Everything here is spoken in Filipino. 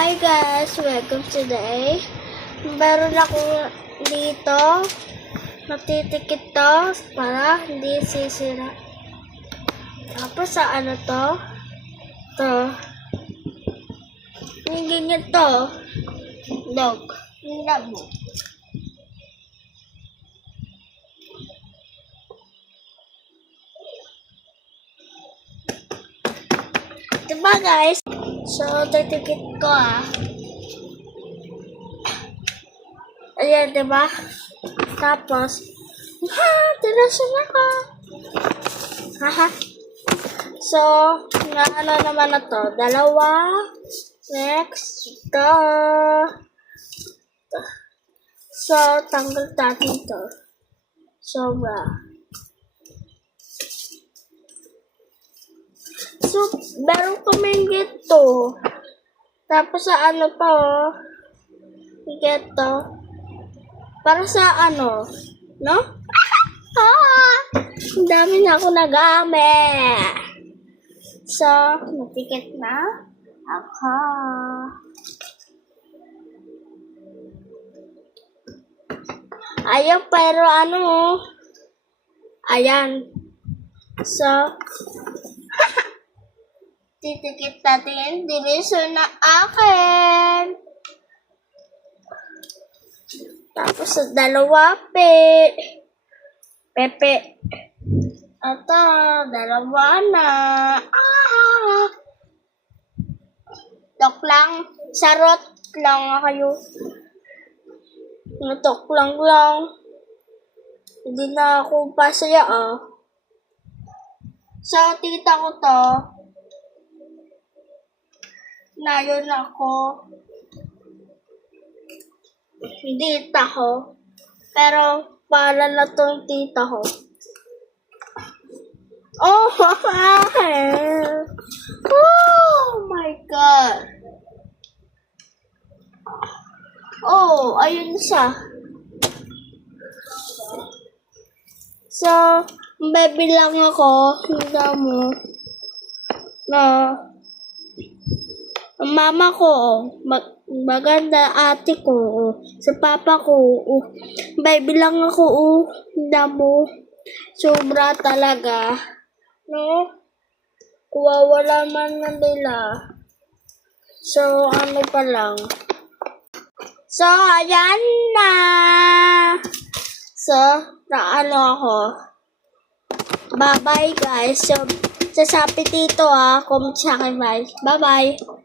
Hi guys! Welcome today. Meron akong dito. Matitikit to para hindi sisira. Tapos sa ano to? To. Yung ganyan to. Dog. Yung labo. Diba guys? So, titikit ko Ayan, diba? Tapos, tinasin ako. Haha. So, ano naman na to? Dalawa. Next. Ito. So, tanggal natin to. Sobra. So, meron kaming gito. Tapos sa ano pa, gito. Para sa ano, no? Ang dami na ako nagamit. So, matikit na ako. Ayaw, pero ano, ayan. So, titikit natin division na akin. Tapos sa dalawa, Pepe. Ito, dalawa na. Tok lang. Sarot lang kayo. Natok lang. Hindi na ako pasaya Sa tita ko to. Nayon ako. Hindi taho. Pero para na tong tita ko. Oh my God. Oh, ayun siya. So, bibilang ako. Hindi mo. Na mama ko, maganda ate ko, sa papa ko, bilang ako, damo, sobra talaga, no? Kuwawala man na nila. So, ano pa lang. So, ayan na. So, naano ako. Bye-bye guys. So, sasabi dito comment sa akin guys. Bye-bye.